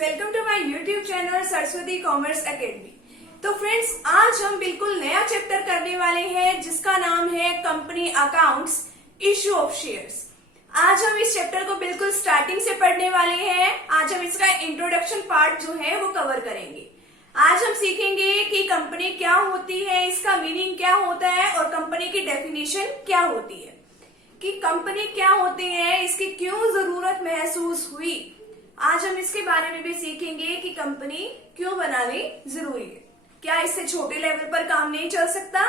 Welcome to my YouTube channel Saraswati Commerce Academy. तो friends, आज हम बिल्कुल नया चैप्टर करने वाले हैं जिसका नाम है company accounts, issue of shares. आज हम इस चैप्टर को बिल्कुल स्टार्टिंग से पढ़ने वाले हैं। आज हम इसका इंट्रोडक्शन पार्ट जो है वो कवर करेंगे। आज हम सीखेंगे कि कंपनी क्या होती है, इसका मीनिंग क्या होता है और कंपनी की डेफिनेशन क्या होती है, कि कंपनी क्या होती है, इसकी क्यों जरूरत महसूस हुई। आज हम इसके बारे में भी सीखेंगे कि कंपनी क्यों बनानी जरूरी है, क्या इससे छोटे लेवल पर काम नहीं चल सकता।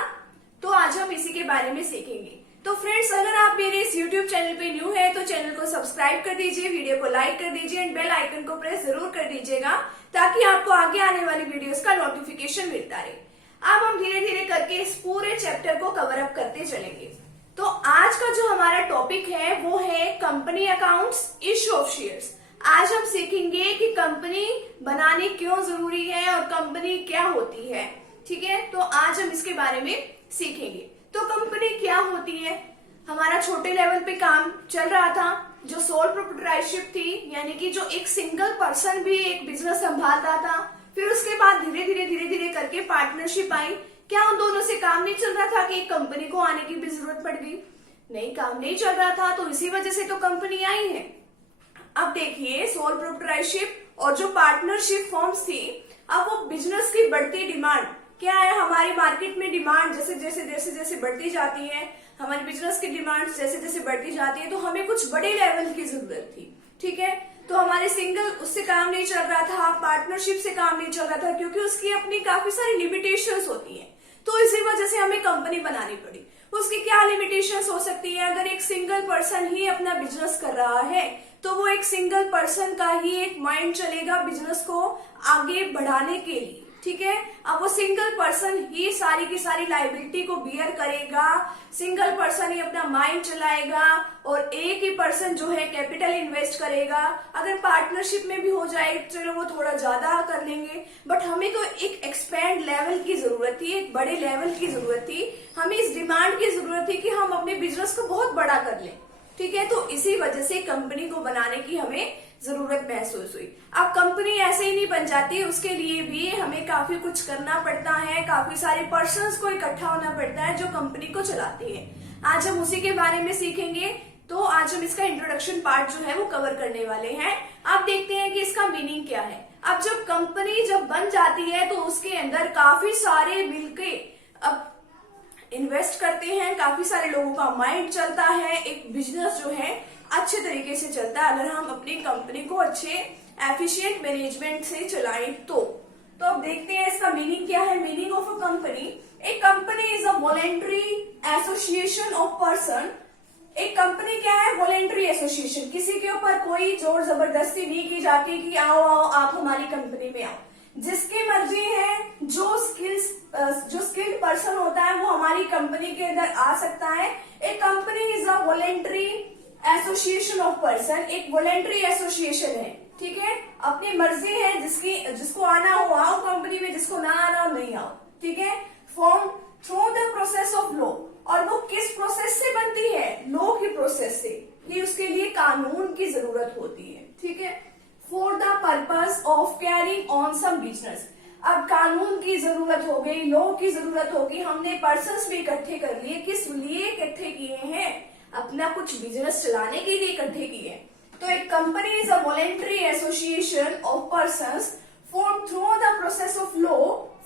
तो आज हम इसी के बारे में सीखेंगे। तो फ्रेंड्स, अगर आप मेरे इस YouTube चैनल पे न्यू है तो चैनल को सब्सक्राइब कर दीजिए, वीडियो को लाइक कर दीजिए एंड बेल आइकन को प्रेस जरूर कर दीजिएगा ताकि आपको आगे आने वाली वीडियोस का नोटिफिकेशन मिलता रहे। अब हम धीरे धीरे करके इस पूरे चैप्टर को कवर अप करते चलेंगे। तो आज का जो हमारा टॉपिक है वो है company accounts, issue of shares. आज हम सीखेंगे कि कंपनी बनानी क्यों जरूरी है और कंपनी क्या होती है। ठीक है, तो आज हम इसके बारे में सीखेंगे। तो कंपनी क्या होती है, हमारा छोटे लेवल पे काम चल रहा था जो सोल प्रोप्राइटरशिप थी, यानी कि जो एक सिंगल पर्सन भी एक बिजनेस संभालता था। फिर उसके बाद धीरे धीरे करके पार्टनरशिप आई। क्या उन दोनों से काम नहीं चल रहा था कि एक कंपनी को आने की भी जरूरत पड़ गई? नहीं, काम नहीं चल रहा था, तो इसी वजह से तो कंपनी आई है। अब देखिए, सोल प्रोप्राइटरशिप और जो पार्टनरशिप फॉर्म्स थी, अब वो बिजनेस की बढ़ती डिमांड क्या है, हमारी मार्केट में डिमांड जैसे बढ़ती जाती है, हमारी बिजनेस की डिमांड जैसे बढ़ती जाती है, तो हमें कुछ बड़े लेवल की जरूरत थी। ठीक है, तो हमारे सिंगल उससे काम नहीं चल रहा था, पार्टनरशिप से काम नहीं चल रहा था, क्योंकि उसकी अपनी काफी सारी लिमिटेशंस होती हैं। तो इसी वजह से हमें कंपनी बनानी पड़ी। उसकी क्या लिमिटेशंस हो सकती है? अगर एक सिंगल पर्सन ही अपना बिजनेस कर रहा है तो वो एक सिंगल पर्सन का ही एक माइंड चलेगा बिजनेस को आगे बढ़ाने के लिए। ठीक है, अब वो सिंगल पर्सन ही सारी की सारी लायबिलिटी को बियर करेगा, सिंगल पर्सन ही अपना माइंड चलाएगा और एक ही पर्सन जो है कैपिटल इन्वेस्ट करेगा। अगर पार्टनरशिप में भी हो जाए चलो वो थोड़ा ज्यादा कर लेंगे, बट हमें तो एक एक्सपेंड लेवल की जरूरत थी, एक बड़े लेवल की जरूरत थी। हमें इस डिमांड की जरूरत थी कि हम अपने बिजनेस को बहुत बड़ा कर लें। ठीक है, तो इसी वजह से कंपनी को बनाने की हमें जरूरत महसूस हुई। अब कंपनी ऐसे ही नहीं बन जाती, उसके लिए भी हमें काफी कुछ करना पड़ता है, काफी सारे पर्सन्स को इकट्ठा होना पड़ता है जो कंपनी को चलाते हैं। आज हम उसी के बारे में सीखेंगे। तो आज हम इसका इंट्रोडक्शन पार्ट जो है वो कवर करने वाले हैं। अब देखते हैं कि इसका मीनिंग क्या है। अब जब कंपनी बन जाती है तो उसके अंदर काफी सारे मिलके अब इन्वेस्ट करते हैं, काफी सारे लोगों का माइंड चलता है, एक बिजनेस जो है अच्छे तरीके से चलता है अगर हम अपनी कंपनी को अच्छे एफिशिएंट मैनेजमेंट से चलाएं तो। अब देखते हैं इसका मीनिंग क्या है। Meaning of a company, A company is a voluntary association of person. एक कंपनी क्या है? वॉलेंट्री एसोसिएशन, किसी के ऊपर कोई जोर जबरदस्ती नहीं की जाती कि आओ आप हमारी कंपनी में आओ। जिसकी मर्जी है, जो स्किल्ड पर्सन होता है वो हमारी कंपनी के अंदर आ सकता है। एक company is a voluntary association of person, एक वॉलेंट्री एसोसिएशन है। ठीक है, अपनी मर्जी है, जिसको आना हो आओ कंपनी में, जिसको ना आना हो नहीं आओ। ठीक है, form through the process of law, और वो किस प्रोसेस से बनती है? लॉ की प्रोसेस से, कि उसके लिए कानून की जरूरत होती है। ठीक है, for the purpose of carrying on some business. अब कानून की जरूरत हो गई, लॉ की जरूरत होगी, हमने पर्सन्स भी इकट्ठे कर लिए। किस लिए इकट्ठे किए हैं? अपना कुछ बिजनेस चलाने के लिए इकट्ठे किए। तो एक company is a voluntary association of persons form through the process of law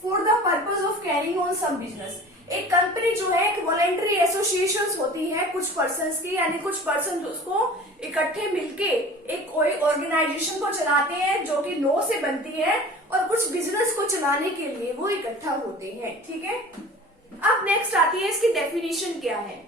for the purpose of carrying on some business. एक कंपनी जो है एक वॉलेंट्री एसोसिएशन होती है कुछ पर्सन्स की, यानी कुछ पर्सन उसको इकट्ठे मिलके एक कोई ऑर्गेनाइजेशन को चलाते हैं जो कि लॉ से बनती है, और कुछ बिजनेस को चलाने के लिए वो इकट्ठा होते हैं। ठीक है, अब नेक्स्ट आती है इसकी डेफिनेशन क्या है।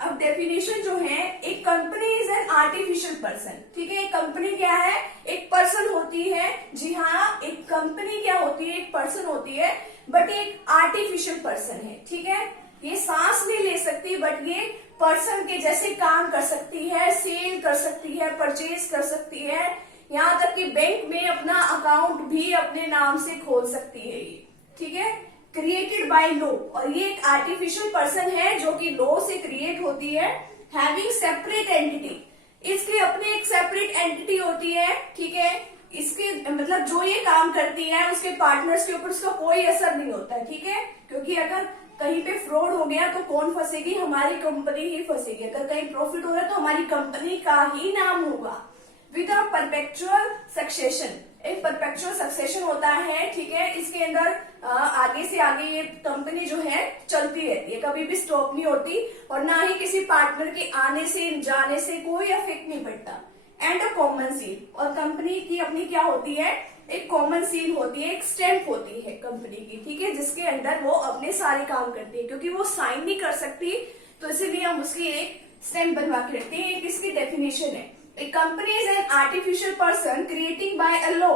अब डेफिनेशन जो है, एक company is an artificial person. ठीक है, एक कंपनी क्या है? एक पर्सन होती है। जी हाँ, एक कंपनी क्या होती है? एक पर्सन होती है, बट एक आर्टिफिशियल पर्सन है। ठीक है, ये सांस नहीं ले सकती, बट ये पर्सन के जैसे काम कर सकती है, सेल कर सकती है, परचेज कर सकती है, यहाँ तक कि बैंक में अपना अकाउंट भी अपने नाम से खोल सकती है ये। ठीक है, क्रिएटेड बाय लॉ, और ये एक आर्टिफिशियल पर्सन है जो कि लॉ से क्रिएट होती है। हैविंग सेपरेट एंटिटी, इसकी अपनी एक सेपरेट एंटिटी होती है। ठीक है, इसके मतलब जो ये काम करती है उसके पार्टनर्स के ऊपर उसका कोई असर नहीं होता है, ठीक है। क्योंकि अगर कहीं पे फ्रॉड हो गया तो कौन फंसेगी, हमारी कंपनी ही फंसेगी। अगर कहीं प्रॉफिट हो रहा है तो हमारी कंपनी का ही नाम होगा। विद अ परपेचुअल सक्सेशन, एक परपेचुअल सक्सेशन होता है, ठीक है। इसके अंदर आगे से आगे ये कंपनी जो है चलती रहती है, कभी भी स्टॉप नहीं होती और ना ही किसी पार्टनर के आने से जाने से कोई इफेक्ट नहीं पड़ता। एंड अ कॉमन सील, और कंपनी की अपनी क्या होती है, एक कॉमन सील होती है, एक स्टैंप होती है कंपनी की, ठीक है, जिसके अंदर वो अपने सारे काम करती है। क्योंकि वो साइन नहीं कर सकती तो इसीलिए हम उसकी एक स्टैंप बनवा के रखते हैं। एक इसकी डेफिनेशन है, a company is an artificial person creating by a law.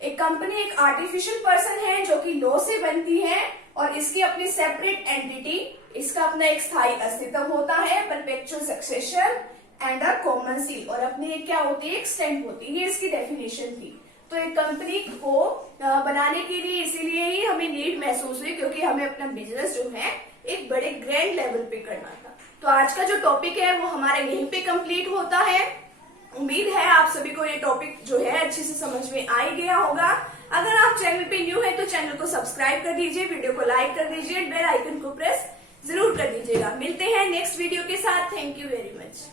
एक कंपनी एक आर्टिफिशियल पर्सन है जो कि लॉ से बनती है और इसकी अपनी सेपरेट एंटिटी, इसका अपना एक स्थायी अस्तित्व होता है, perpetual succession and a common seal, और अपनी एक क्या होती है, एक स्टैंप होती है। ये इसकी डेफिनेशन थी। तो एक कंपनी को बनाने के लिए इसीलिए ही हमें नीड महसूस हुई, क्योंकि हमें अपना बिजनेस जो है एक बड़े ग्रैंड लेवल पे करना था। तो आज का जो टॉपिक है वो हमारा यहीं पे कंप्लीट होता है। उम्मीद है आप सभी को ये टॉपिक जो है अच्छे से समझ में आ ही गया होगा। अगर आप चैनल पे न्यू है तो चैनल को सब्सक्राइब कर दीजिए, वीडियो को लाइक कर दीजिए, बेल आइकन को प्रेस जरूर कर दीजिएगा। मिलते हैं नेक्स्ट वीडियो के साथ। Thank you very much.